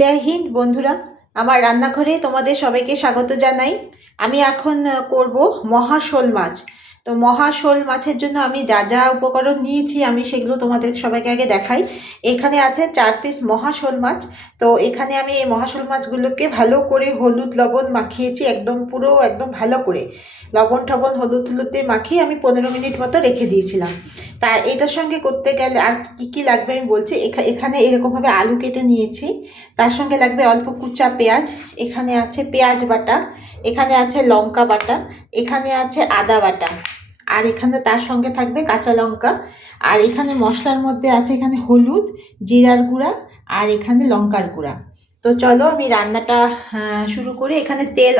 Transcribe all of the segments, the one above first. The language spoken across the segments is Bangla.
জয় হিন্দ বন্ধুরা, আমার রান্নাঘরে তোমাদের সবাইকে স্বাগত জানাই। আমি এখন করব মহা শোল মাছ। তো মহা শোল মাছের জন্য আমি যা যা উপকরণ নিয়েছি আমি সেগুলো তোমাদের সবাইকে আগে দেখাই। এখানে আছে 4 পিস মহা শোল মাছ। তো এখানে আমি এই মহা শোল মাছগুলোকে ভালো করে হলুদ লবণ মাখিয়েছি, একদম পুরো একদম ভালো করে লবণ টবণ হলুদ হলুদ দিয়ে মাখিয়ে আমি 15 মিনিট মতো রেখে দিয়েছিলাম। তার এটার সঙ্গে করতে গেলে আর কি কি লাগবে আমি বলছি। এখানে এরকমভাবে আলু কেটে নিয়েছি, তার সঙ্গে লাগবে অল্প কুচা পেঁয়াজ, এখানে আছে পেঁয়াজ বাটা, এখানে আছে লঙ্কা বাটা, এখানে আছে আদা বাটা, আর এখানে তার সঙ্গে থাকবে কাঁচা লঙ্কা। আর এখানে মশলার মধ্যে আছে এখানে হলুদ, জিরার গুঁড়া, আর এখানে লঙ্কার গুঁড়া। তো চলো আমি রান্নাটা শুরু করি। এখানে তেল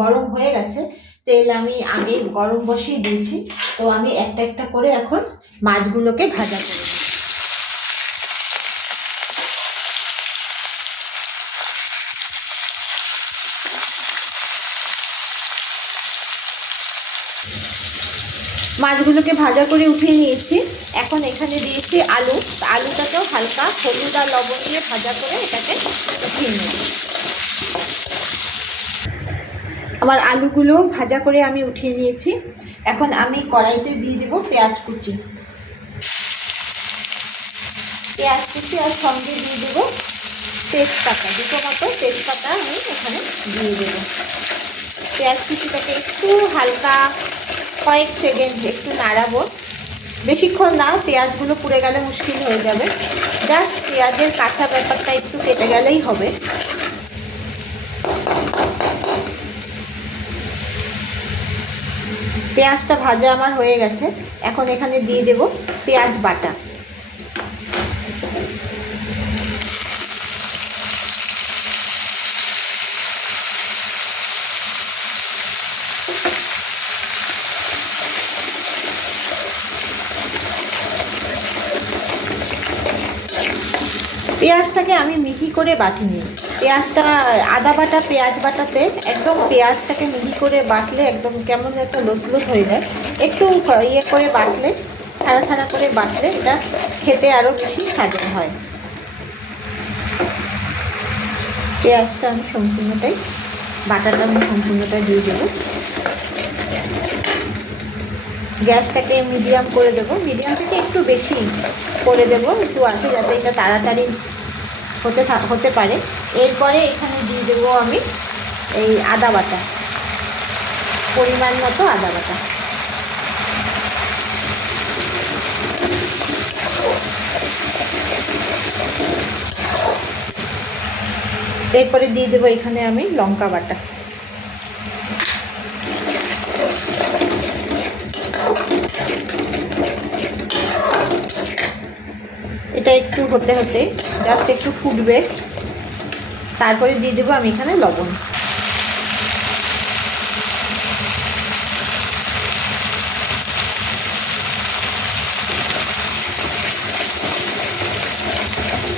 গরম হয়ে গেছে, তেল আমি আগে গরম বসিয়ে দিয়েছি। তো আমি একটা একটা করে এখন মাছগুলোকে ভাজা করে নেব। মাছগুলোকে ভাজা করে উঠিয়ে নিয়েছি। এখন এখানে দিয়েছি আলু। আলুটাকেও হালকা হলুদ আর লবণ দিয়ে ভাজা করে এটাকে উঠিয়ে নেব। আমার আলুগুলো ভাজা করে আমি উঠিয়ে নিয়েছি। এখন আমি কড়াইতে দিয়ে দেব পেঁয়াজ কুচি। পেঁয়াজ কুচি আর সঙ্গে দিয়ে দেবো তেজপাতা, দুটো মতো তেজপাতা আমি এখানে দিয়ে দেবো। পেঁয়াজ কুচিটাকে একটু হালকা কয়েক সেকেন্ড একটু নাড়াবো, বেশিক্ষণ না, পেঁয়াজগুলো পুড়ে গেলে মুশকিল হয়ে যাবে। জাস্ট পেঁয়াজের কাঁচা ব্যাপারটা একটু কেটে গেলেই হবে। পেঁয়াজটা ভাজা আমার হয়ে গেছে। এখন এখানে দিয়ে দেব পেঁয়াজ বাটা। পেঁয়াজটাকে আমি মিহি করে বাটিনি। পেঁয়াজটা আদা বাটা পেঁয়াজ বাটাতে একদম পেঁয়াজটাকে মিহি করে বাটলে একদম কেমন একটা লুতলুত হয়ে যায়। একটু ইয়ে করে বাটলে, ছাড়া ছাড়া করে বাটলে এটা খেতে আরও বেশি স্বাদের হয়। পেঁয়াজটা আমি সম্পূর্ণটাই বাটাটা আমি সম্পূর্ণটাই দিয়ে দেবো। গ্যাসটাকে মিডিয়াম করে দেবো, মিডিয়াম থেকে একটু বেশি করে দেবো, একটু আছে যাতে এটা তাড়াতাড়ি হতে পারে। এরপরে এখানে দিয়ে দেবো আমি এই আদা বাটা, পরিমাণ মতো আদা বাটা। এরপরে দিয়ে দেবো এখানে আমি লঙ্কা বাটা। এটা একটু হতে হতে জাস্ট একটু ফুটবে, তারপরে দিয়ে দেবো আমি এখানে লবণ।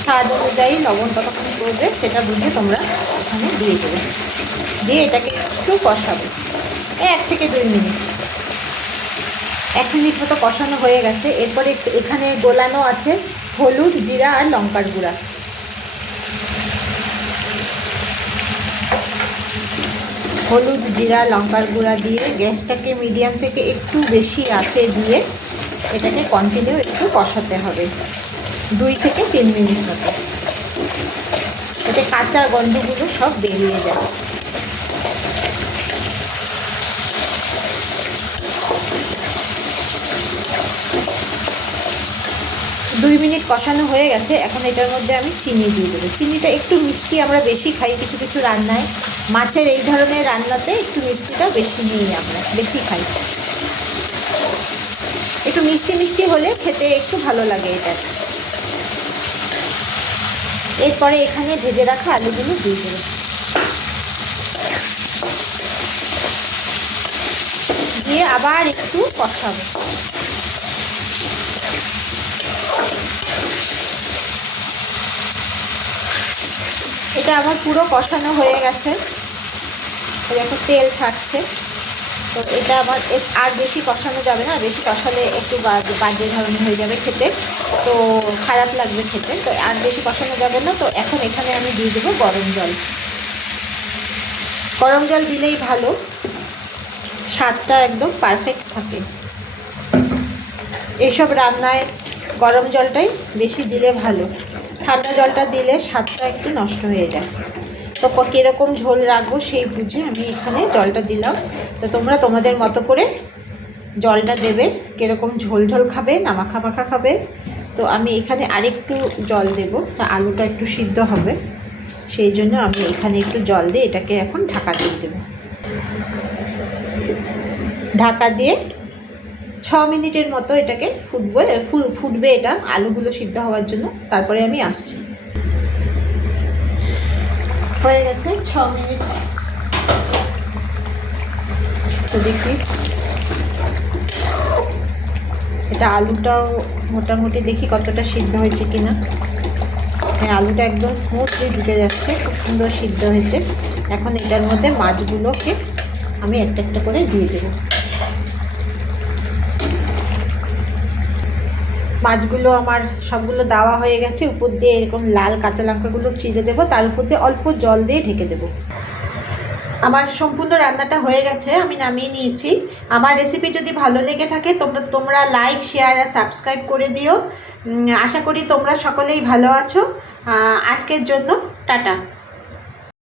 স্বাদ অনুযায়ী লবণ কতক্ষণ করবে সেটা বুঝে তোমরা এখানে দিয়ে দেবে। দিয়ে এটাকে একটু কষাবে 1 থেকে 2 মিনিট। 1 মিনিট মতো কষানো হয়ে গেছে। এরপরে এখানে গোলানো আছে হলুদ, জিরা আর লঙ্কার গুঁড়া। হলুদ, জিরা, লঙ্কার গুঁড়া দিয়ে গ্যাসটাকে মিডিয়াম থেকে একটু বেশি আঁচে দিয়ে এটাকে কন্টিনিউ একটু কষাতে হবে 2 থেকে 3 মিনিট মতো, এতে কাঁচা গন্ধগুলো সব বেরিয়ে যায়। দুই মিনিট কষানো হয়ে গেছে। এখন এটার মধ্যে আমি চিনি দিয়ে দেবো। চিনিটা একটু মিষ্টি আমরা বেশি খাই কিছু কিছু রান্নায়, মাছের এই ধরনের রান্নাতে একটু মিষ্টিটা বেশি নিই, আমরা বেশি খাই। একটু মিষ্টি মিষ্টি হলে খেতে একটু ভালো লাগে এটা। এরপরে এখানে ভেজে রাখা আলুগুলো দিয়ে দেবো, দিয়ে আবার একটু কষাবো। এটা আমার পুরো কষানো হয়ে গেছে, দেখো তেল ছাড়ছে। তো এটা আমার আর বেশি কষানো যাবে না, বেশি কষালে একটু বাজে ধরনের হয়ে যাবে খেতে, তো খারাপ লাগবে খেতে, তো আর বেশি কষানো যাবে না। তো এখন এখানে আমি দিয়ে দেবো গরম জল। গরম জল দিলেই ভালো, স্বাদটা একদম পারফেক্ট থাকে। এইসব রান্নায় গরম জলটাই বেশি দিলে ভালো, ঠান্ডা জলটা দিলে স্বাদটা একটু নষ্ট হয়ে যায়। তো কীরকম ঝোল রাখবো সেই বুঝে আমি এখানে জলটা দিলাম। তো তোমরা তোমাদের মতো করে জলটা দেবে, কীরকম ঝোল ঝোল খাবে না মাখা মাখা খাবে। তো আমি এখানে আরেকটু জল দেবো, তা আলুটা একটু সিদ্ধ হবে, সেই জন্য আমি এখানে একটু জল দিয়ে এটাকে এখন ঢাকা দিয়ে দেবো। ঢাকা দিয়ে 6 মিনিটের মতো এটাকে ফুটবে এটা আলুগুলো সিদ্ধ হওয়ার জন্য, তারপরে আমি আসছি। হয়ে গেছে 6 মিনিট। তো দেখি এটা আলুটাও মোটামুটি দেখি কতটা সিদ্ধ হয়েছে কিনা। হ্যাঁ, আলুটা একদম স্মুথলি ঢুকে যাচ্ছে, খুব সুন্দর সিদ্ধ হয়েছে। এখন এটার মধ্যে মাছগুলোকে আমি একটা একটা করে দিয়ে দেবো। মাছগুলো আমার সবগুলো দেওয়া হয়ে গেছে। উপর দিয়ে এরকম লাল কাঁচা লঙ্কাগুলো চিড়ে দেবো, তার উপর দিয়ে অল্প জল দিয়ে ঢেকে দেবো। আমার সম্পূর্ণ রান্নাটা হয়ে গেছে, আমি নামিয়ে নিয়েছি। আমার রেসিপি যদি ভালো লেগে থাকে তোমরা লাইক, শেয়ার আর সাবস্ক্রাইব করে দিও। আশা করি তোমরা সকলেই ভালো আছো। আজকের জন্য টাটা।